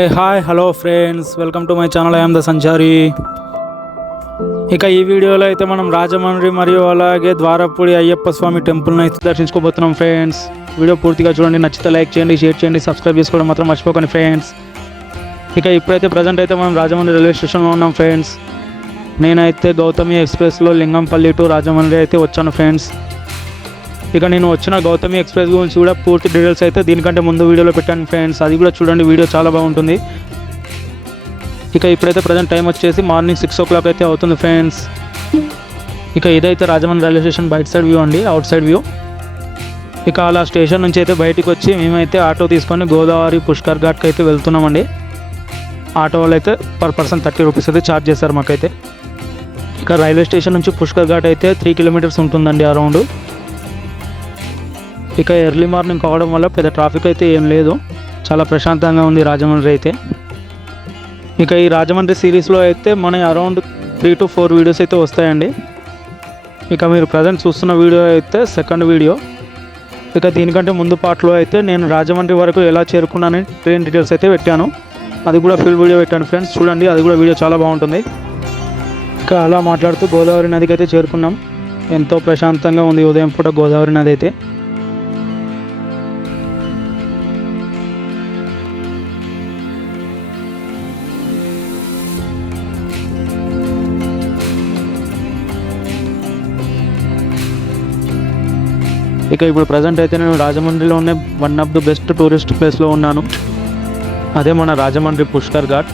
Hey hi hello friends, welcome to my channel. I'm the Sanchari. ఇక ఈ వీడియోలో అయితే మనం రాజమండ్రి మరియు అలాగే ద్వారపూడి అయ్యప్ప స్వామి టెంపుల్ని అయితే దర్శించుకోబోతున్నాం ఫ్రెండ్స్. వీడియో పూర్తిగా చూడండి, నచ్చితే లైక్ చేయండి, షేర్ చేయండి, సబ్స్క్రైబ్ చేసుకోవడం మాత్రం మర్చిపోకండి ఫ్రెండ్స్. ఇక ఇప్పుడైతే ప్రజెంట్ అయితే మనం రాజమండ్రి రైల్వే స్టేషన్లో ఉన్నాం ఫ్రెండ్స్. నేనైతే గౌతమి ఎక్స్ప్రెస్లో లింగంపల్లి టు రాజమండ్రి అయితే వచ్చాను ఫ్రెండ్స్. ఇక నేను వచ్చిన గౌతమి ఎక్స్ప్రెస్ గురించి కూడా పూర్తి డీటెయిల్స్ అయితే దీనికంటే ముందు వీడియోలో పెట్టాను ఫ్రెండ్స్. అది కూడా చూడండి, వీడియో చాలా బాగుంటుంది. ఇక ఇప్పుడైతే ప్రజెంట్ టైం వచ్చేసి మార్నింగ్ 6 o'clock అయితే అవుతుంది ఫ్రెండ్స్. ఇక ఇదైతే రాజమండ్రి రైల్వే స్టేషన్ బయట సైడ్ వ్యూ అండి, అవుట్ సైడ్ వ్యూ. ఇక అలా స్టేషన్ నుంచి అయితే బయటికి వచ్చి మేమైతే ఆటో తీసుకొని గోదావరి పుష్కర్ ఘాట్కి అయితే వెళ్తున్నామండి. ఆటో వాళ్ళు అయితే పర్ పర్సన్ 30 రూపీస్ అయితే ఛార్జ్ చేస్తారు మాకైతే. ఇక రైల్వే స్టేషన్ నుంచి పుష్కర్ ఘాట్ అయితే 3 kilometers ఉంటుందండి అరౌండ్. ఇక ఎర్లీ మార్నింగ్ కావడం వల్ల పెద్ద ట్రాఫిక్ అయితే ఏం లేదు, చాలా ప్రశాంతంగా ఉంది రాజమండ్రి అయితే. ఇక ఈ రాజమండ్రి సిరీస్లో అయితే మన అరౌండ్ 3 to 4 వీడియోస్ అయితే వస్తాయండి. ఇక మీరు ప్రజెంట్ చూస్తున్న వీడియో అయితే సెకండ్ వీడియో. ఇక దీనికంటే ముందు పార్ట్లో అయితే నేను రాజమండ్రి వరకు ఎలా చేరుకున్నానని ట్రైన్ డీటెయిల్స్ అయితే పెట్టాను, అది కూడా ఫుల్ వీడియో పెట్టాను ఫ్రెండ్స్. చూడండి, అది కూడా వీడియో చాలా బాగుంటుంది. ఇక అలా మాట్లాడుతూ గోదావరి నదికి అయితే చేరుకున్నాం. ఎంతో ప్రశాంతంగా ఉంది ఉదయం పూట గోదావరి నది అయితే. ఇక ఇప్పుడు ప్రజెంట్ అయితే నేను రాజమండ్రిలోనే one of the best tourist ప్లేస్లో ఉన్నాను. అదే మన రాజమండ్రి పుష్కర్ ఘాట్.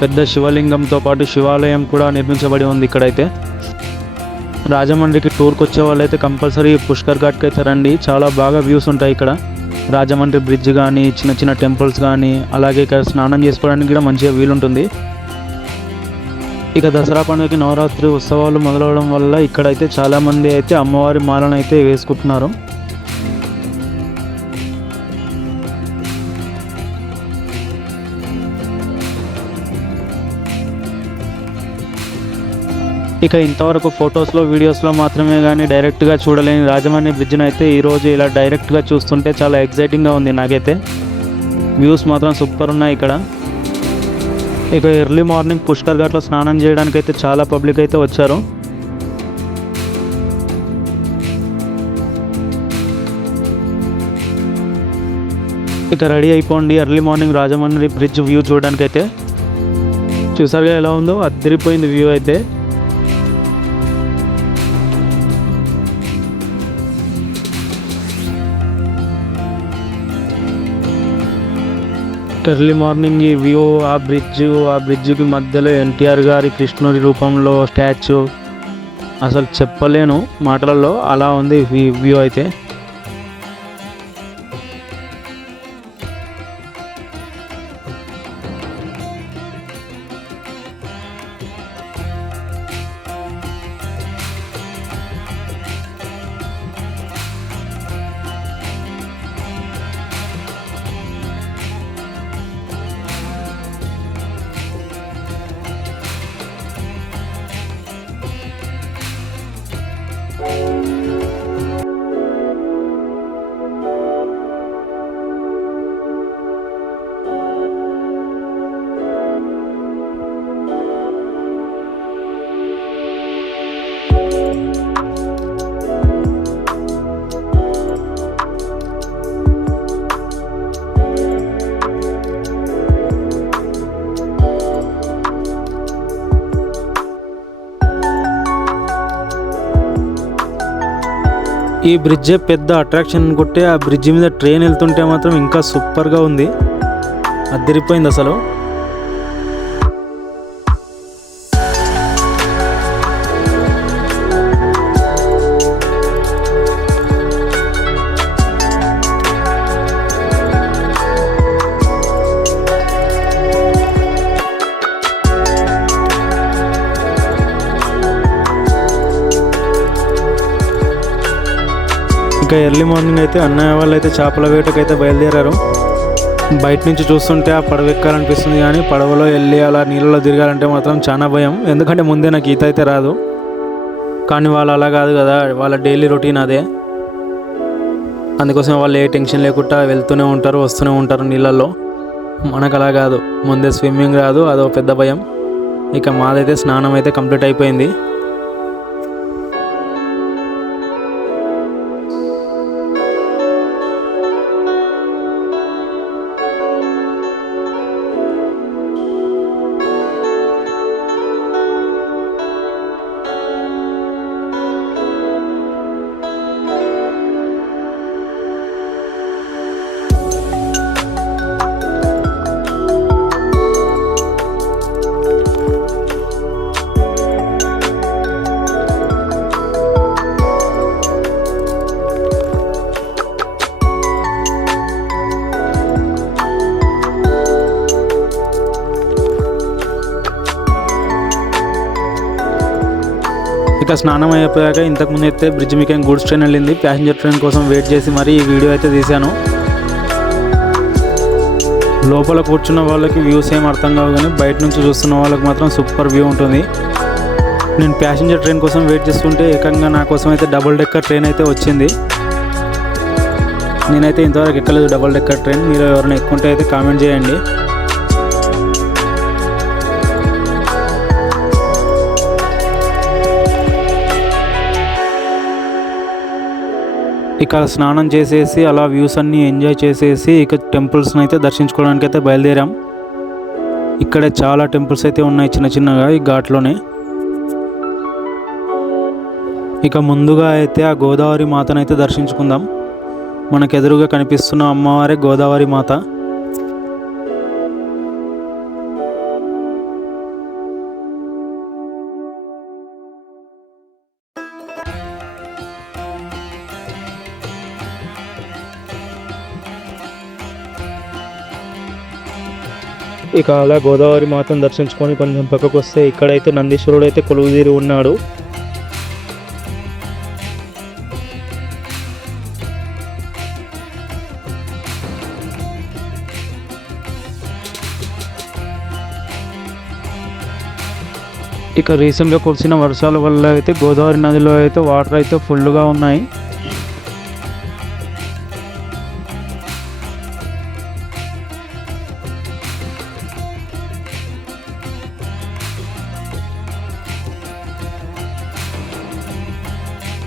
పెద్ద శివలింగంతో పాటు శివాలయం కూడా నిర్మించబడి ఉంది ఇక్కడైతే. రాజమండ్రికి టూర్కి వచ్చే వాళ్ళైతే కంపల్సరీ పుష్కర్ ఘాట్కి అయితే రండి, చాలా బాగా వ్యూస్ ఉంటాయి ఇక్కడ. రాజమండ్రి బ్రిడ్జ్ కానీ, చిన్న చిన్న టెంపుల్స్ కానీ, అలాగే ఇక్కడ స్నానం చేసుకోవడానికి కూడా మంచిగా వీలుంటుంది. ఇక దసరా పండుగకి నవరాత్రి ఉత్సవాలు మొదలవడం వల్ల ఇక్కడైతే చాలామంది అయితే అమ్మవారి మాలను అయితే వేసుకుంటున్నారు. ఇక ఇంతవరకు ఫొటోస్లో వీడియోస్లో మాత్రమే కానీ డైరెక్ట్గా చూడలేని రాజమండ్రి బ్రిడ్జ్ని అయితే ఈరోజు ఇలా డైరెక్ట్గా చూస్తుంటే చాలా ఎగ్జైటింగ్గా ఉంది నాకైతే. వ్యూస్ మాత్రం సూపర్ ఉన్నాయి ఇక్కడ. ఇక ఎర్లీ మార్నింగ్ పుష్కర్ ఘాట్లో స్నానం చేయడానికి అయితే చాలా పబ్లిక్ అయితే వచ్చారు. ఇక రెడీ అయిపోండి, early morning Rajahmundry bridge view చూడడానికి అయితే. చూసారుగా ఎలా ఉందో, అదిరిపోయింది వ్యూ అయితే. ఎర్లీ మార్నింగ్ ఈ వ్యూ, ఆ బ్రిడ్జ్కి మధ్యలో ఎన్టీఆర్ గారి కృష్ణుడి రూపంలో స్టాచ్యూ, అసలు చెప్పలేను మాటలలో, అలా ఉంది వ్యూ అయితే. ఈ బ్రిడ్జే పెద్ద అట్రాక్షన్ అనుకుంటే, ఆ బ్రిడ్జ్ మీద ట్రైన్ వెళ్తుంటే మాత్రం ఇంకా సూపర్గా ఉంది, అదిరిపోయింది అసలు. ఇంకా ఎర్లీ మార్నింగ్ అయితే అన్నయ్య వాళ్ళు అయితే చేపల వేటకైతే బయలుదేరారు. బయట నుంచి చూస్తుంటే ఆ పడవ ఎక్కాలనిపిస్తుంది, కానీ పడవలో వెళ్ళి అలా నీళ్ళలో తిరగాలంటే మాత్రం చాలా భయం, ఎందుకంటే ముందే నాకు ఈత అయితే రాదు. కానీ వాళ్ళు అలా కాదు కదా, వాళ్ళ డైలీ రొటీన్ అదే. అందుకోసం వాళ్ళు ఏ టెన్షన్ లేకుండా వెళ్తూనే ఉంటారు, వస్తూనే ఉంటారు నీళ్ళల్లో. మనకు అలా కాదు, ముందే స్విమ్మింగ్ రాదు, అదో పెద్ద భయం. ఇక మాదైతే స్నానం అయితే కంప్లీట్ అయిపోయింది. ఇక స్నానం అయిపోయాక ఇంతకుముందు అయితే బ్రిడ్జ్ మీకేం గూడ్స్ ట్రైన్ వెళ్ళింది. ప్యాసింజర్ ట్రైన్ కోసం వెయిట్ చేసి మరీ ఈ వీడియో అయితే తీశాను. లోపల కూర్చున్న వాళ్ళకి వ్యూస్ ఏం అర్థం కావు, కానీ బయట నుంచి చూస్తున్న వాళ్ళకి మాత్రం సూపర్ వ్యూ ఉంటుంది. నేను ప్యాసింజర్ ట్రైన్ కోసం వెయిట్ చేస్తుంటే ఏకంగా నా కోసం అయితే డబుల్ డెక్కర్ ట్రైన్ అయితే వచ్చింది. నేనైతే ఇంతవరకు ఎక్కలేదు డబుల్ డెక్కర్ ట్రైన్. మీరు ఎవరైనా ఎక్కుంటే అయితే కామెంట్ చేయండి. ఇక స్నానం చేసేసి అలా వ్యూస్ అన్నీ ఎంజాయ్ చేసేసి ఇక టెంపుల్స్ని అయితే దర్శించుకోవడానికి అయితే బయలుదేరాం. ఇక్కడ చాలా టెంపుల్స్ అయితే ఉన్నాయి చిన్న చిన్నగా ఈ ఘాట్లోనే. ఇక ముందుగా అయితే ఆ గోదావరి మాతను అయితే దర్శించుకుందాం. మనకు ఎదురుగా కనిపిస్తున్న అమ్మవారే గోదావరి మాత. ఇక అలా గోదావరి మాతను దర్శించుకొని కొంచెం పక్కకు వస్తే ఇక్కడైతే నందీశ్వరుడు అయితే కొలువుదీరి ఉన్నాడు. ఇక రీసెంట్గా కురిసిన వర్షాల వల్ల అయితే గోదావరి నదిలో అయితే వాటర్ అయితే ఫుల్గా ఉన్నాయి.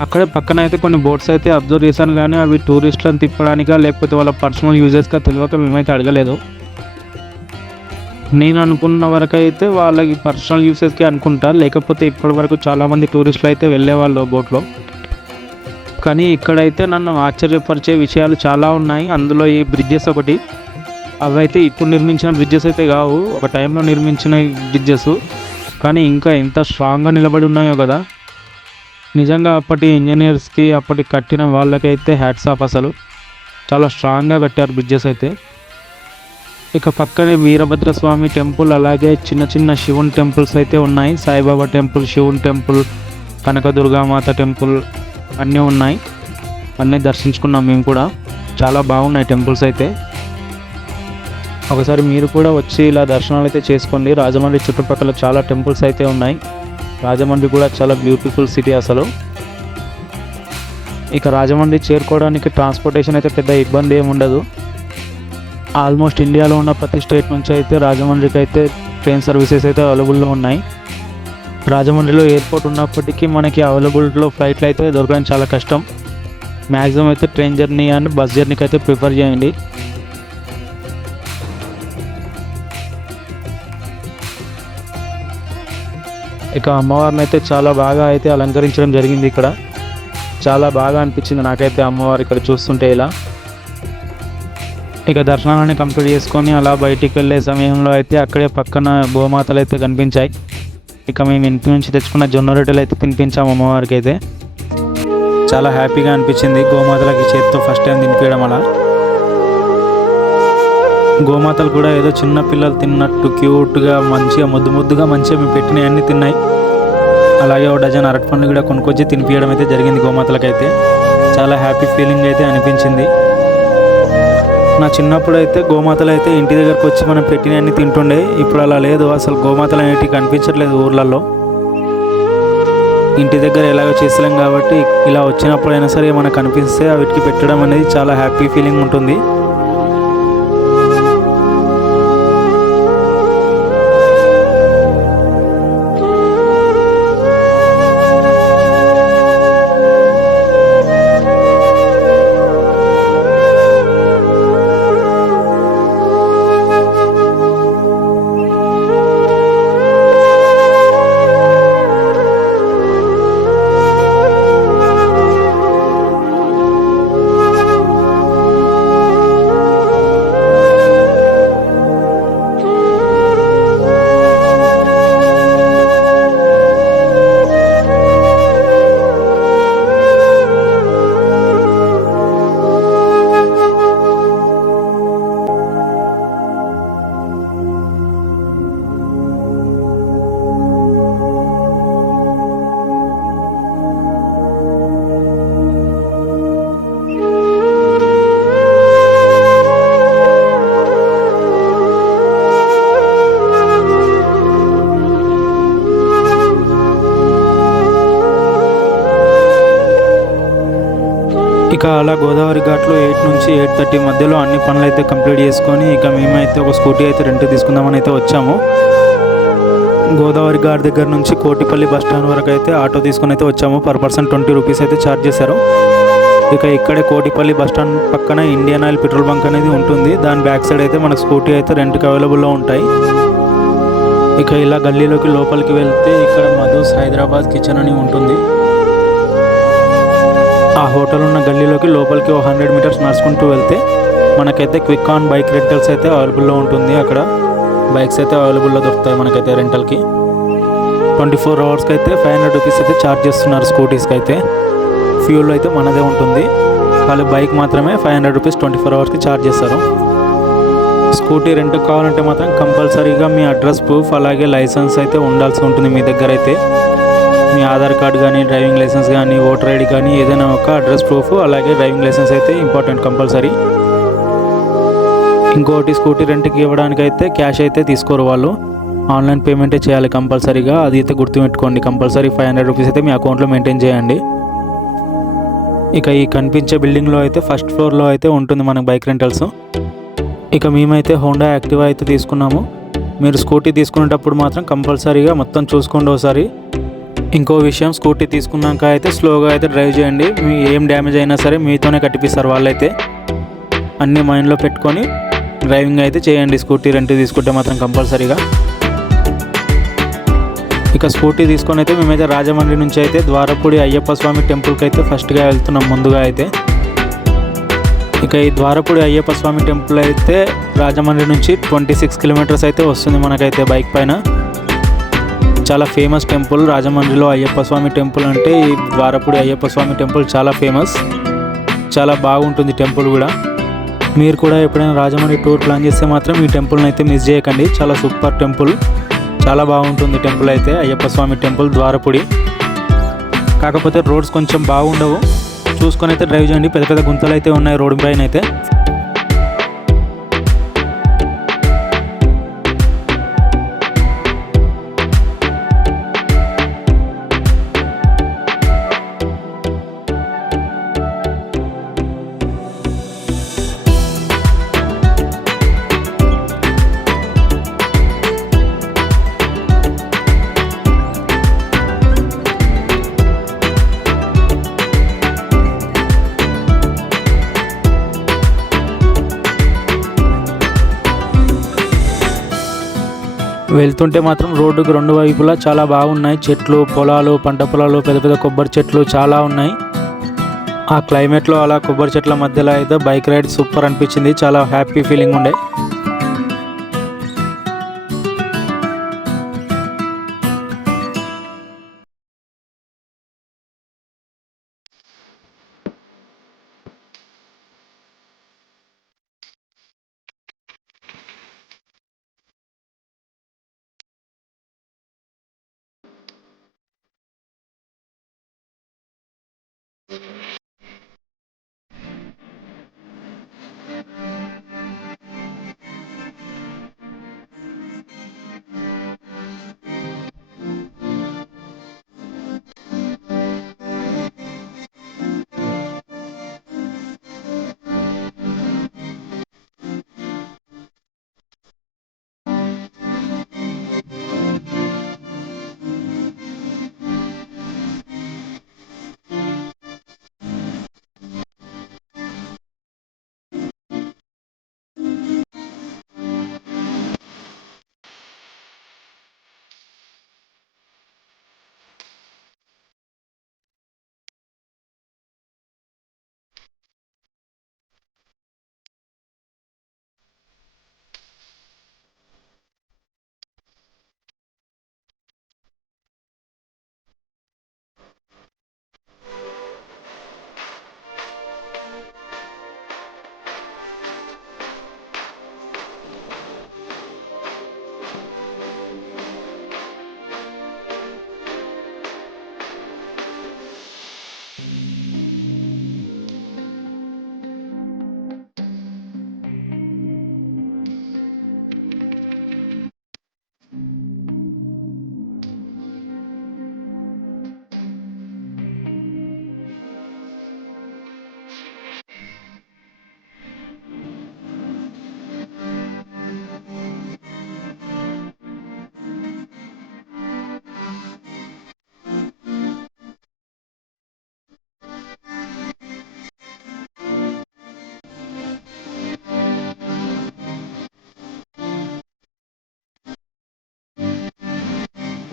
అక్కడే పక్కన అయితే కొన్ని బోట్స్ అయితే అబ్జర్వ్ చేశాను, కానీ అవి టూరిస్టులను తిప్పడానికా లేకపోతే వాళ్ళ పర్సనల్ యూజెస్గా తెలియక మేమైతే అడగలేదు. నేను అనుకున్న వరకు అయితే వాళ్ళకి పర్సనల్ యూసెస్కి అనుకుంటా, లేకపోతే ఇప్పటి వరకు చాలామంది టూరిస్టులు అయితే వెళ్ళేవాళ్ళు బోట్లో. కానీ ఇక్కడైతే నన్ను ఆశ్చర్యపరిచే విషయాలు చాలా ఉన్నాయి. అందులో ఈ బ్రిడ్జెస్ ఒకటి. అవైతే ఇప్పుడు నిర్మించిన బ్రిడ్జెస్ అయితే కావు, ఒక టైంలో నిర్మించిన బ్రిడ్జెస్. కానీ ఇంకా ఎంత స్ట్రాంగ్గా నిలబడి ఉన్నాయో కదా. నిజంగా అప్పటి ఇంజనీర్స్కి, అప్పటి కట్టిన వాళ్ళకైతే హ్యాట్స్ ఆఫ్. అసలు చాలా స్ట్రాంగ్గా కట్టారు బ్రిడ్జెస్ అయితే. ఇక పక్కనే వీరభద్రస్వామి టెంపుల్, అలాగే చిన్న చిన్న శివుని టెంపుల్స్ అయితే ఉన్నాయి. సాయిబాబా టెంపుల్, శివుని టెంపుల్, కనకదుర్గామాత టెంపుల్ అన్నీ ఉన్నాయి. అన్నీ దర్శించుకున్నాం మేము కూడా. చాలా బాగున్నాయి టెంపుల్స్ అయితే. ఒకసారి మీరు కూడా వచ్చి ఇలా దర్శనాలు అయితే చేసుకోండి. రాజమండ్రి చుట్టుపక్కల చాలా టెంపుల్స్ అయితే ఉన్నాయి. రాజమండ్రి కూడా చాలా బ్యూటిఫుల్ సిటీ అసలు. ఇక రాజమండ్రి చేరుకోవడానికి ట్రాన్స్పోర్టేషన్ అయితే పెద్ద ఇబ్బంది ఏమి ఉండదు. ఆల్మోస్ట్ ఇండియాలో ఉన్న ప్రతి స్టేట్ నుంచి అయితే రాజమండ్రికి అయితే ట్రైన్ సర్వీసెస్ అయితే అవైలబుల్లో ఉన్నాయి. రాజమండ్రిలో ఎయిర్పోర్ట్ ఉన్నప్పటికీ మనకి అవైలబుల్లో ఫ్లైట్లు అయితే దొరకడం చాలా కష్టం. మ్యాక్సిమం అయితే ట్రైన్ జర్నీ అండ్ బస్ జర్నీకి అయితే ప్రిఫర్ చేయండి. ఇక అమ్మవారిని అయితే చాలా బాగా అయితే అలంకరించడం జరిగింది. ఇక్కడ చాలా బాగా అనిపించింది నాకైతే అమ్మవారు ఇక్కడ చూస్తుంటే ఇలా. ఇక దర్శనాన్ని కంప్లీట్ చేసుకొని అలా బయటికి వెళ్ళే సమయంలో అయితే అక్కడే పక్కన గోమాతలు అయితే కనిపించాయి. ఇక మేము ఇంటి నుంచి తెచ్చుకున్న జొన్న రొట్టెలు అయితే తినిపించాము అమ్మవారికి అయితే. చాలా హ్యాపీగా అనిపించింది గోమాతలకి చేతితో ఫస్ట్ టైం తినిపించడం. అలా గోమాతలు కూడా ఏదో చిన్న పిల్లలు తిన్నట్టు క్యూట్గా మంచిగా ముద్దుగా మంచిగా మేము పెట్టినవి అన్నీ తిన్నాయి. అలాగే ఒక డజన్ అరటిపండ్లు కూడా కొనుక్కొచ్చి తినిపించడం అయితే జరిగింది గోమాతలకైతే. చాలా హ్యాపీ ఫీలింగ్ అయితే అనిపించింది. నా చిన్నప్పుడు అయితే గోమాతలు అయితే ఇంటి దగ్గరకు వచ్చి మనం పెట్టినవి అన్నీ తింటుండే. ఇప్పుడు అలా లేదు, అసలు గోమాతలు అనేటివి కనిపించట్లేదు ఊర్లలో. ఇంటి దగ్గర ఎలాగో చేస్తలేం కాబట్టి ఇలా వచ్చినప్పుడైనా సరే మనకు కనిపిస్తే వీటికి పెట్టడం అనేది చాలా హ్యాపీ ఫీలింగ్ ఉంటుంది. ఇక అలా గోదావరి ఘాట్లో 8 నుంచి 8:30 మధ్యలో అన్ని పనులు అయితే కంప్లీట్ చేసుకొని ఇక మేమైతే ఒక స్కూటీ అయితే రెంట్ తీసుకుందామని అయితే వచ్చాము. గోదావరి ఘాట్ దగ్గర నుంచి కోటిపల్లి బస్ స్టాండ్ వరకు అయితే ఆటో తీసుకుని అయితే వచ్చాము. పర్ పర్సన్ 20 రూపీస్ అయితే ఛార్జ్ చేశారు. ఇక ఇక్కడే కోటిపల్లి బస్ స్టాండ్ పక్కన ఇండియన్ ఆయిల్ పెట్రోల్ బంక్ అనేది ఉంటుంది. దాని బ్యాక్ సైడ్ అయితే మనకు స్కూటీ అయితే రెంట్కి అవైలబుల్లో ఉంటాయి. ఇక ఇలా గల్లీలోకి లోపలికి వెళ్తే ఇక్కడ మధుస్ హైదరాబాద్ కిచెన్ అని ఉంటుంది. ఆ హోటల్ ఉన్న గల్లీలోకి లోపలికి 100 మీటర్స్ నడుచుకుంటూ వెళ్తే మనకైతే క్విక్ ఆన్ బైక్ రెంటల్స్ అయితే అవైలబుల్లో ఉంటుంది. అక్కడ బైక్స్ అయితే అవైలబుల్లో దొరుకుతాయి మనకైతే రెంటల్కి. 24 అవర్స్కి అయితే 500 రూపీస్ అయితే ఛార్జ్ చేస్తున్నారు స్కూటీస్కి అయితే. ఫ్యూల్ అయితే మనదే ఉంటుంది. ఖాళీ బైక్ మాత్రమే 500 రూపీస్ 24 అవర్స్కి ఛార్జ్ చేస్తారు. స్కూటీ రెంట్ కావాలంటే మాత్రం కంపల్సరీగా మీ అడ్రస్ ప్రూఫ్ అలాగే లైసెన్స్ అయితే ఉండాల్సి ఉంటుంది మీ దగ్గర అయితే. మీ ఆధార్ కార్డు కానీ డ్రైవింగ్ లైసెన్స్ కానీ ఓటర్ ఐడి కానీ ఏదైనా ఒక అడ్రస్ ప్రూఫ్ అలాగే డ్రైవింగ్ లైసెన్స్ అయితే ఇంపార్టెంట్ కంపల్సరీ. ఇంకోటి స్కూటీ రెంట్కి ఇవ్వడానికి అయితే క్యాష్ అయితే తీసుకోరు వాళ్ళు, ఆన్లైన్ పేమెంటే చేయాలి కంపల్సరీగా. అది అయితే గుర్తుపెట్టుకోండి. కంపల్సరీ 500 రూపీస్ అయితే మీ అకౌంట్లో మెయింటైన్ చేయండి. ఇక ఈ కనిపించే బిల్డింగ్లో అయితే ఫస్ట్ ఫ్లోర్లో అయితే ఉంటుంది మనకు బైక్ రెంటల్స్. ఇక మేమైతే హోండా యాక్టివా అయితే తీసుకున్నాము. మీరు స్కూటీ తీసుకునేటప్పుడు మాత్రం కంపల్సరీగా మొత్తం చూసుకోండి ఒకసారి. ఇంకో విషయం, స్కూటీ తీసుకున్నాక అయితే స్లోగా అయితే డ్రైవ్ చేయండి. మీ ఏం డ్యామేజ్ అయినా సరే మీతోనే కట్టిపిస్తారు వాళ్ళైతే. అన్నీ మైండ్లో పెట్టుకొని డ్రైవింగ్ అయితే చేయండి స్కూటీ రెంట్ తీసుకుంటే మాత్రం కంపల్సరీగా. ఇక స్కూటీ తీసుకొని అయితే మేమైతే రాజమండ్రి నుంచి అయితే ద్వారపూడి అయ్యప్ప స్వామి టెంపుల్కి అయితే ఫస్ట్గా వెళ్తున్నాం ముందుగా అయితే. ఇక ఈ ద్వారపూడి అయ్యప్ప స్వామి టెంపుల్ అయితే రాజమండ్రి నుంచి 26 కిలోమీటర్స్ అయితే వస్తుంది మనకైతే బైక్ పైన. చాలా ఫేమస్ టెంపుల్ రాజమండ్రిలో అయ్యప్ప స్వామి టెంపుల్ అంటే ఈ ద్వారపూడి అయ్యప్ప స్వామి టెంపుల్ చాలా ఫేమస్. చాలా బాగుంటుంది టెంపుల్ కూడా. మీరు కూడా ఎప్పుడైనా రాజమండ్రి టూర్ ప్లాన్ చేస్తే మాత్రం ఈ టెంపుల్ని అయితే మిస్ చేయకండి. చాలా సూపర్ టెంపుల్, చాలా బాగుంటుంది టెంపుల్ అయితే అయ్యప్ప స్వామి టెంపుల్ ద్వారపూడి. కాకపోతే రోడ్స్ కొంచెం బాగుండవు, చూసుకొని అయితే డ్రైవ్ చేయండి. పెద్ద పెద్ద గుంతలు అయితే ఉన్నాయి రోడ్డు పైన అయితే. వెళ్తుంటే మాత్రం రోడ్డుకు రెండు వైపులా చాలా బాగున్నాయి చెట్లు, పొలాలు, పంట పొలాలు, పెద్ద పెద్ద కొబ్బరి చెట్లు చాలా ఉన్నాయి. ఆ క్లైమేట్లో అలా కొబ్బరి చెట్ల మధ్యలో అయితే బైక్ రైడ్ సూపర్ అనిపించింది. చాలా హ్యాపీ ఫీలింగ్ ఉండే.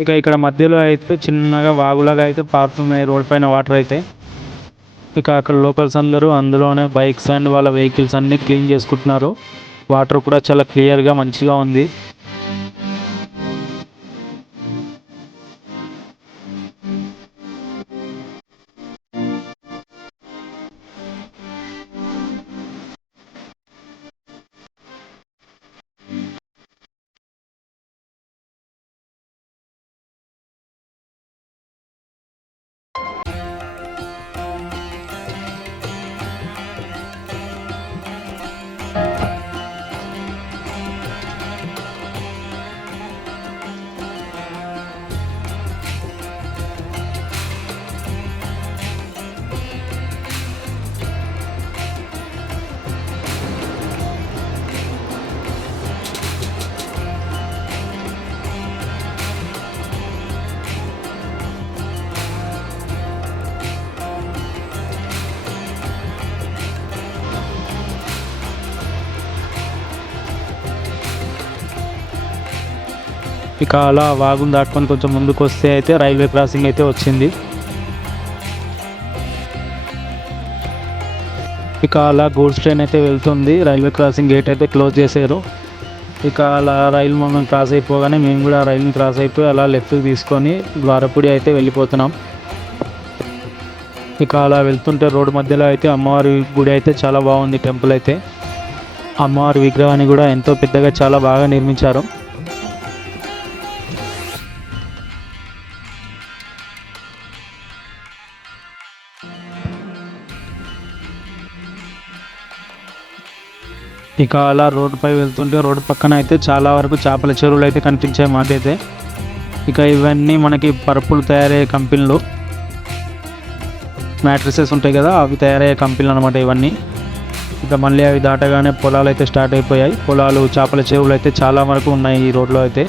ఇక ఇక్కడ మధ్యలో అయితే చిన్నగా వాగులాగా అయితే పారుతున్నాయి రోడ్ పైన వాటర్ అయితే. ఇక అక్కడ లోకల్స్ అందరూ అందులోనే బైక్స్ అండ్ వాళ్ళ వెహికల్స్ అన్నీ క్లీన్ చేసుకుంటున్నారు. వాటర్ కూడా చాలా క్లియర్గా మంచిగా ఉంది. ఇక అలా వాగును దాటుకొని కొంచెం ముందుకు వస్తే అయితే రైల్వే క్రాసింగ్ అయితే వచ్చింది. ఇక అలా గూడ్స్ ట్రైన్ అయితే వెళ్తుంది. రైల్వే క్రాసింగ్ గేట్ అయితే క్లోజ్ చేశారు. ఇక అలా రైలు మనం క్రాస్ అయిపోగానే మేము కూడా రైలుని క్రాస్ అయిపోయి అలా లెఫ్ట్ తీసుకొని ద్వారపుడి అయితే వెళ్ళిపోతున్నాం. ఇక అలా వెళ్తుంటే రోడ్డు మధ్యలో అయితే అమ్మవారి గుడి అయితే చాలా బాగుంది. టెంపుల్ అయితే అమ్మవారి విగ్రహాన్ని కూడా ఎంతో పెద్దగా చాలా బాగా నిర్మించారు. ఇక అలా రోడ్డుపై వెళ్తుంటే రోడ్డు పక్కన అయితే చాలా వరకు చేపల చెరువులు అయితే కనిపించాయి మాకైతే. ఇక ఇవన్నీ మనకి పరుపులు తయారయ్యే కంపెనీలు, మ్యాట్రిసెస్ ఉంటాయి కదా అవి తయారయ్యే కంపెనీలు అనమాట ఇవన్నీ. ఇక మళ్ళీ అవి దాటగానే పొలాలు అయితే స్టార్ట్ అయిపోయాయి. పొలాలు, చేపల చెరువులు అయితే చాలా వరకు ఉన్నాయి ఈ రోడ్లో అయితే.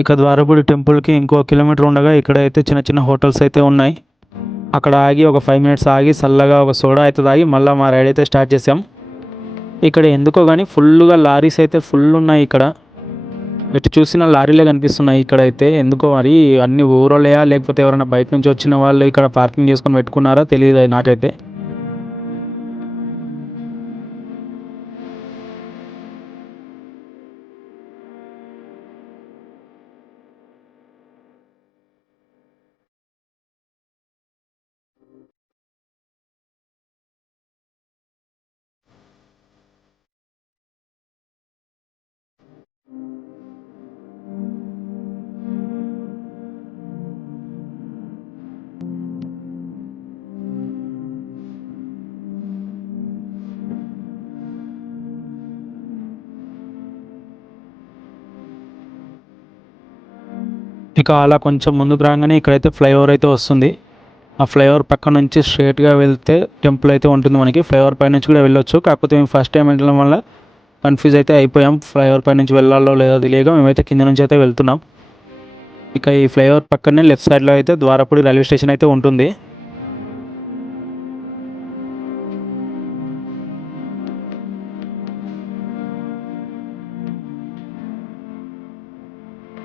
ఇక ద్వారపుడి టెంపుల్కి ఇంకో కిలోమీటర్ ఉండగా ఇక్కడైతే చిన్న చిన్న హోటల్స్ అయితే ఉన్నాయి. అక్కడ ఆగి ఒక 5 మినిట్స్ ఆగి చల్లగా ఒక సోడా అయితే తాగి మళ్ళీ మా రైడ్ అయితే స్టార్ట్ చేసాం. ఇక్కడ ఎందుకో కానీ ఫుల్గా లారీస్ అయితే ఫుల్ ఉన్నాయి. ఇక్కడ ఎటు చూసిన లారీలే కనిపిస్తున్నాయి. ఇక్కడైతే ఎందుకో మరి అన్ని ఊరోళ్ళయా లేకపోతే ఎవరైనా బయట నుంచి వచ్చిన వాళ్ళు ఇక్కడ పార్కింగ్ చేసుకొని పెట్టుకున్నారా తెలియదు నాకైతే. ఇక అలా కొంచెం ముందుకు రాగానే ఇక్కడైతే ఫ్లైఓవర్ అయితే వస్తుంది. ఆ ఫ్లైఓవర్ పక్క నుంచి స్ట్రైట్గా వెళ్తే టెంపుల్ అయితే ఉంటుంది మనకి. ఫ్లైఓవర్ పై నుంచి కూడా వెళ్ళొచ్చు. కాకపోతే మేము ఫస్ట్ టైం వెళ్ళడం వల్ల కన్ఫ్యూజ్ అయితే అయిపోయాం. ఫ్లైఓవర్ పై నుంచి వెళ్ళాలో లేదో తెలియక మేమైతే కింద నుంచి అయితే వెళ్తున్నాం. ఇక ఈ ఫ్లైఓవర్ పక్కనే లెఫ్ట్ సైడ్లో అయితే ద్వారపుడి రైల్వే స్టేషన్ అయితే ఉంటుంది.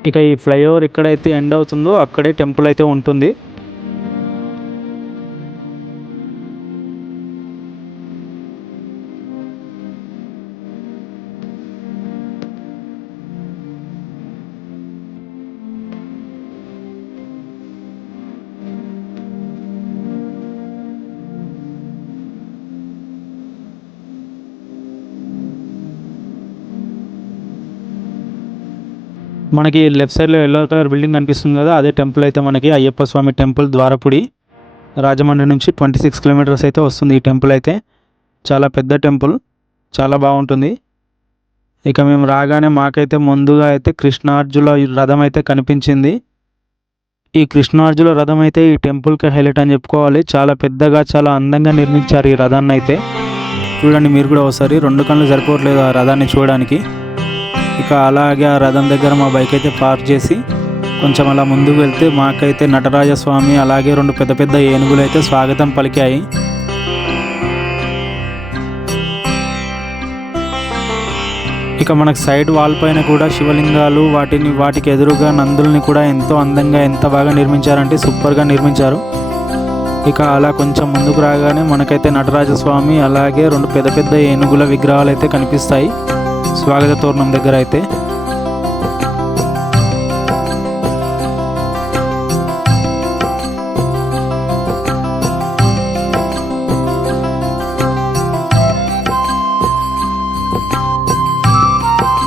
ఇక ఈ ఫ్లైఓవర్ ఎక్కడైతే ఎండ్ అవుతుందో అక్కడే టెంపుల్ అయితే ఉంటుంది. మనకి లెఫ్ట్ సైడ్లో ఎల్లో కలర్ బిల్డింగ్ కనిపిస్తుంది కదా, అదే టెంపుల్ అయితే మనకి అయ్యప్ప స్వామి టెంపుల్ ద్వారపుడి. రాజమండ్రి నుంచి 26 కిలోమీటర్స్ అయితే వస్తుంది ఈ టెంపుల్ అయితే. చాలా పెద్ద టెంపుల్, చాలా బాగుంటుంది. ఇక మేము రాగానే మాకైతే ముందుగా అయితే కృష్ణార్జున రథం అయితే కనిపించింది. ఈ కృష్ణార్జున రథం అయితే ఈ టెంపుల్కి హైలైట్ అని చెప్పుకోవాలి. చాలా పెద్దగా, చాలా అందంగా నిర్మించారు ఈ రథాన్ని అయితే. చూడండి మీరు కూడా ఒకసారి, 2 కళ్ళు సరిపోవట్లేదు ఆ రథాన్ని చూడడానికి. ఇక అలాగే ఆ రథం దగ్గర మా బైక్ అయితే పార్క్ చేసి కొంచెం అలా ముందుకు వెళ్తే మాకైతే నటరాజస్వామి అలాగే 2 పెద్ద పెద్ద ఏనుగులు అయితే స్వాగతం పలికాయి. ఇక మనకు సైడ్ వాల్ పైన కూడా శివలింగాలు, వాటికి ఎదురుగా నందుల్ని కూడా ఎంతో అందంగా, ఎంత బాగా నిర్మించారంటే సూపర్గా నిర్మించారు. ఇక అలా కొంచెం ముందుకు రాగానే మనకైతే నటరాజస్వామి అలాగే 2 పెద్ద పెద్ద ఏనుగుల విగ్రహాలు అయితే కనిపిస్తాయి స్వాగత తోరణం దగ్గర అయితే.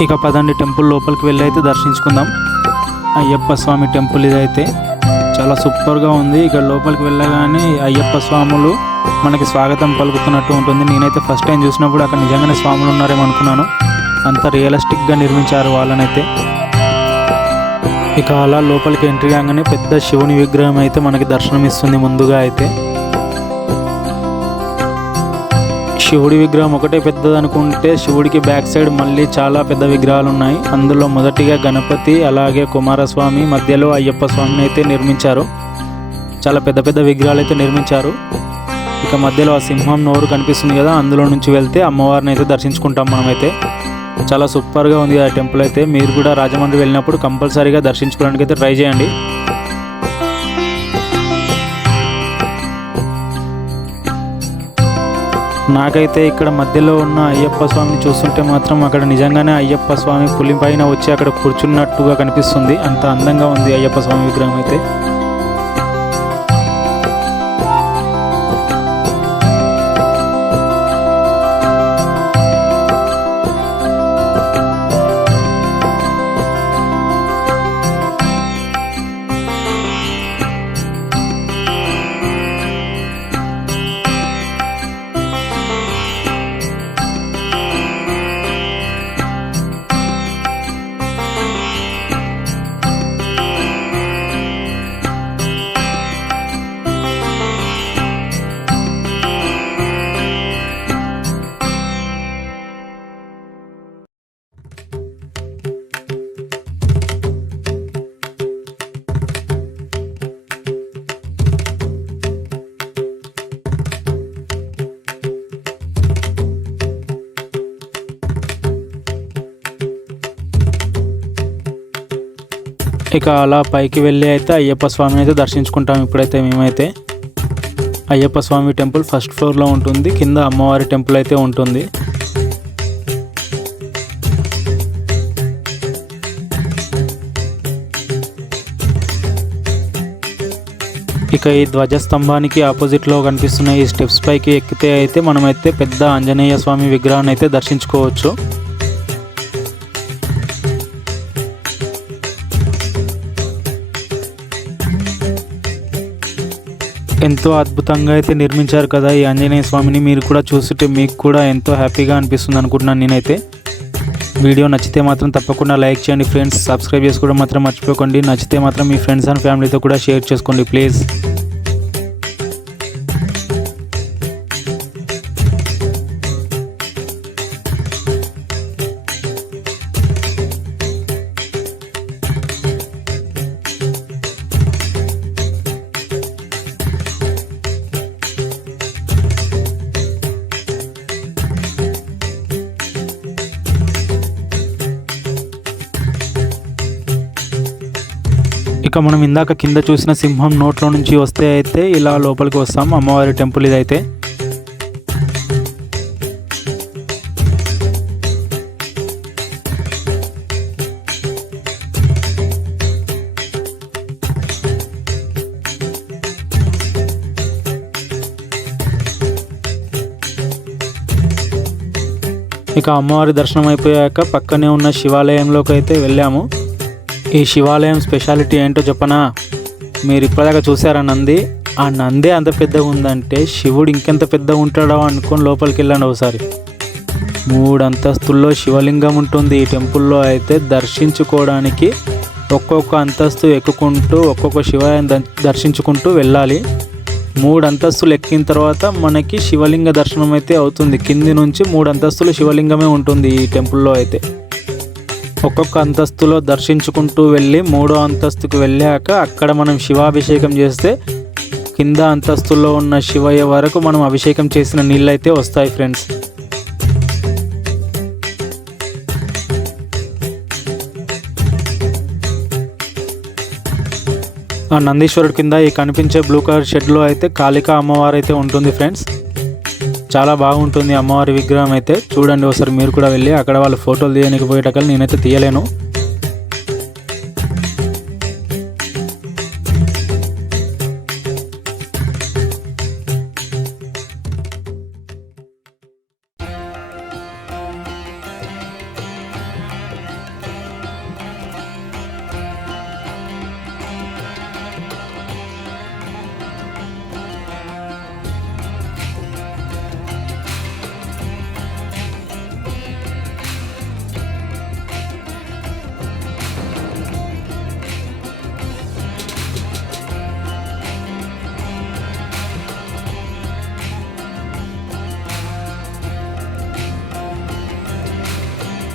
ఇక పదండి టెంపుల్ లోపలికి వెళ్ళి అయితే దర్శించుకుందాం. అయ్యప్ప స్వామి టెంపుల్ ఇదైతే చాలా సూపర్గా ఉంది. ఇక లోపలికి వెళ్ళగానే అయ్యప్ప స్వాములు మనకి స్వాగతం పలుకుతున్నట్టు ఉంటుంది. నేనైతే ఫస్ట్ టైం చూసినప్పుడు అక్కడ నిజంగానే స్వాములు ఉన్నారేమో అనుకున్నాను, అంత రియలిస్టిక్గా నిర్మించారు వాళ్ళనైతే. ఇక అలా లోపలికి ఎంట్రీ కాగానే పెద్ద శివుని విగ్రహం అయితే మనకి దర్శనం ఇస్తుంది ముందుగా అయితే. శివుడి విగ్రహం ఒకటే పెద్దది అనుకుంటే, శివుడికి బ్యాక్ సైడ్ మళ్ళీ చాలా పెద్ద విగ్రహాలు ఉన్నాయి. అందులో మొదటిగా గణపతి అలాగే కుమారస్వామి, మధ్యలో అయ్యప్ప స్వామిని అయితే నిర్మించారు. చాలా పెద్ద పెద్ద విగ్రహాలు అయితే నిర్మించారు. ఇక మధ్యలో ఆ సింహం నోరు కనిపిస్తుంది కదా, అందులో నుంచి వెళ్తే అమ్మవారిని అయితే దర్శించుకుంటాం మనమైతే. చాలా సూపర్గా ఉంది ఆ టెంపుల్ అయితే. మీరు కూడా రాజమండ్రి వెళ్ళినప్పుడు కంపల్సరీగా దర్శించుకోవడానికి అయితే ట్రై చేయండి. నాకైతే ఇక్కడ మధ్యలో ఉన్న అయ్యప్ప స్వామిని చూస్తుంటే మాత్రం అక్కడ నిజంగానే అయ్యప్ప స్వామి పులి పైన వచ్చి అక్కడ కూర్చున్నట్టుగా కనిపిస్తుంది. అంత అందంగా ఉంది అయ్యప్ప స్వామి విగ్రహం అయితే. ఇక అలా పైకి వెళ్ళి అయితే అయ్యప్ప స్వామిని అయితే దర్శించుకుంటాం ఇప్పుడైతే మేమైతే. అయ్యప్ప స్వామి టెంపుల్ ఫస్ట్ ఫ్లోర్లో ఉంటుంది, కింద అమ్మవారి టెంపుల్ అయితే ఉంటుంది. ఇక ఈ ధ్వజస్తంభానికి ఆపోజిట్లో కనిపిస్తున్న ఈ స్టెప్స్ పైకి ఎక్కితే అయితే మనమైతే పెద్ద ఆంజనేయ స్వామి విగ్రహాన్ని అయితే దర్శించుకోవచ్చు. ఎంతో అద్భుతంగా అయితే నిర్మించారు కదా ఈ ఆంజనేయ స్వామిని. మీరు కూడా చూస్తుంటే మీకు కూడా ఎంతో హ్యాపీగా అనిపిస్తుంది అనుకుంటున్నాను నేనైతే. వీడియో నచ్చితే మాత్రం తప్పకుండా లైక్ చేయండి ఫ్రెండ్స్. సబ్స్క్రైబ్ చేసుకోవడం మాత్రం మర్చిపోకండి. నచ్చితే మాత్రం మీ ఫ్రెండ్స్ అండ్ ఫ్యామిలీతో కూడా షేర్ చేసుకోండి ప్లీజ్. ఇక మనం ఇందాక కింద చూసిన సింహం నోట్లో నుంచి వస్తే అయితే ఇలా లోపలికి వస్తాం. అమ్మవారి టెంపుల్ ఇదైతే. ఇక అమ్మవారి దర్శనం అయిపోయాక పక్కనే ఉన్న శివాలయంలోకి అయితే వెళ్ళాము. ఈ శివాలయం స్పెషాలిటీ ఏంటో చెప్పనా? మీరు ఇప్పటిదాకా చూసారా నంది? ఆ నందే అంత పెద్దగా ఉందంటే శివుడు ఇంకెంత పెద్దగా ఉంటాడో అనుకొని లోపలికి వెళ్ళండి ఒకసారి. 3 అంతస్తుల్లో శివలింగం ఉంటుంది ఈ టెంపుల్లో. అయితే దర్శించుకోవడానికి ఒక్కొక్క అంతస్తు ఎక్కుకుంటూ ఒక్కొక్క శివాలయం దర్శించుకుంటూ వెళ్ళాలి. 3 అంతస్తులు ఎక్కిన తర్వాత మనకి శివలింగ దర్శనం అయితే అవుతుంది. కింది నుంచి 3 అంతస్తులు శివలింగమే ఉంటుంది ఈ టెంపుల్లో అయితే. ఒక్కొక్క అంతస్తులో దర్శించుకుంటూ వెళ్ళి 3వ అంతస్తుకు వెళ్ళాక అక్కడ మనం శివాభిషేకం చేస్తే కింద అంతస్తులో ఉన్న శివయ్య వరకు మనం అభిషేకం చేసిన నీళ్ళు అయితే వస్తాయి ఫ్రెండ్స్. ఆ నందీశ్వరుడి కింద ఈ కనిపించే బ్లూ కలర్ షెడ్లో అయితే కాళికా అమ్మవారు అయితే ఉంటుంది ఫ్రెండ్స్. చాలా బాగుంటుంది అమ్మవారి విగ్రహం అయితే. చూడండి ఒకసారి మీరు కూడా వెళ్ళి. అక్కడ వాళ్ళు ఫోటోలు తీయడానికి పోయేటప్పుడు నేనైతే తీయలేను.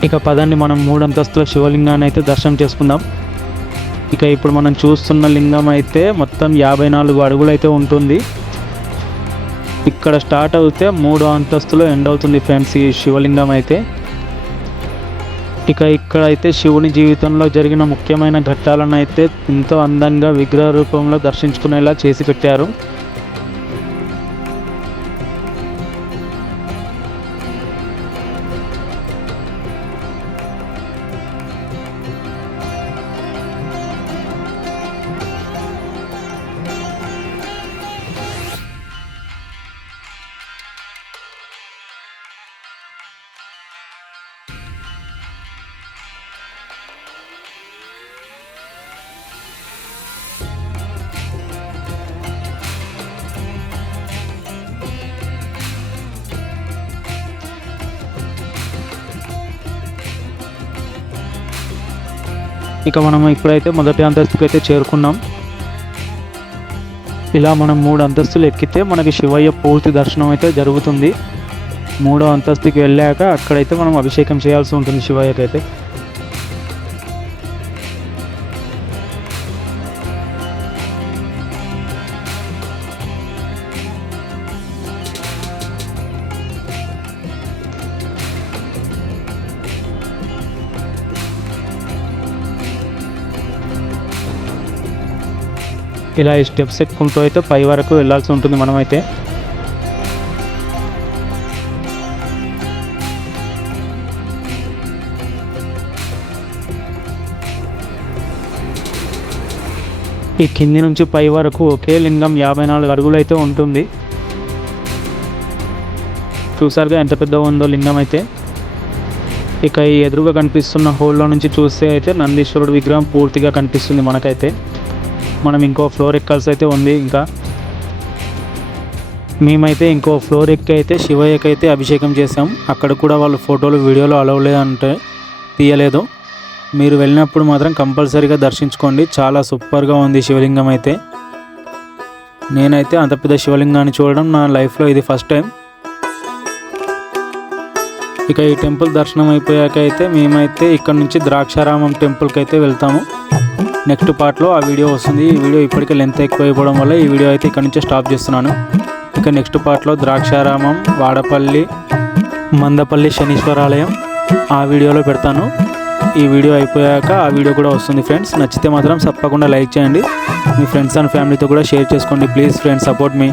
ఇక పదండి మనం 3 అంతస్తుల శివలింగాన్ని అయితే దర్శనం చేసుకుందాం. ఇక ఇప్పుడు మనం చూస్తున్న లింగం అయితే మొత్తం 54 అడుగులు అయితే ఉంటుంది. ఇక్కడ స్టార్ట్ అవుతే 3వ అంతస్తులో ఎండ్ అవుతుంది ఫ్రెండ్స్ ఈ శివలింగం అయితే. ఇక ఇక్కడైతే శివుని జీవితంలో జరిగిన ముఖ్యమైన ఘట్టాలను అయితే ఎంతో అందంగా విగ్రహ రూపంలో దర్శించుకునేలా చేసి పెట్టారు. ఇక మనం ఇప్పుడైతే మొదటి అంతస్తుకి అయితే చేరుకున్నాం. ఇలా మనం 3 అంతస్తులు ఎక్కితే మనకి శివయ్య పూర్తి దర్శనం అయితే జరుగుతుంది. 3వ అంతస్తుకి వెళ్ళాక అక్కడైతే మనం అభిషేకం చేయాల్సి ఉంటుంది శివయ్యకైతే. ఇలా ఈ స్టెప్స్ ఎక్కుంటూ అయితే పై వరకు వెళ్ళాల్సి ఉంటుంది మనమైతే. ఈ కింది నుంచి పై వరకు ఒకే లింగం 54 అడుగులు అయితే ఉంటుంది. చూసారుగా ఎంత పెద్దగా ఉందో లింగం అయితే. ఇక ఈ ఎదురుగా కనిపిస్తున్న హోల్లో నుంచి చూస్తే అయితే నందీశ్వరుడు విగ్రహం పూర్తిగా కనిపిస్తుంది మనకైతే. మనం ఇంకో ఫ్లోర్ ఎక్కాల్సి అయితే ఉంది. ఇంకా మేమైతే ఇంకో ఫ్లోర్ ఎక్కి అయితే శివయ్యకి అయితే అభిషేకం చేసాం. అక్కడ కూడా వాళ్ళు ఫోటోలు వీడియోలు అలౌ లేదంటే తీయలేదు. మీరు వెళ్ళినప్పుడు మాత్రం కంపల్సరీగా దర్శించుకోండి. చాలా సూపర్గా ఉంది శివలింగం అయితే. నేనైతే అంత పెద్ద శివలింగాన్ని చూడడం నా లైఫ్లో ఇది ఫస్ట్ టైం. ఇక ఈ టెంపుల్ దర్శనం అయిపోయాక అయితే మేమైతే ఇక్కడ నుంచి ద్రాక్షారామం టెంపుల్కి అయితే వెళ్తాము. నెక్స్ట్ పార్ట్లో ఆ వీడియో వస్తుంది. ఈ వీడియో ఇప్పటికే లెంత్ ఎక్కువ అయిపోవడం వల్ల ఈ వీడియో అయితే ఇక్కడ నుంచే స్టాప్ చేస్తున్నాను. ఇక నెక్స్ట్ పార్ట్లో ద్రాక్షారామం, వాడపల్లి, మందపల్లి శనీశ్వరాలయం ఆ వీడియోలో పెడతాను. ఈ వీడియో అయిపోయాక ఆ వీడియో కూడా వస్తుంది ఫ్రెండ్స్. నచ్చితే మాత్రం తప్పకుండా లైక్ చేయండి. మీ ఫ్రెండ్స్ అండ్ ఫ్యామిలీతో కూడా షేర్ చేసుకోండి ప్లీజ్ ఫ్రెండ్స్, సపోర్ట్ మీ.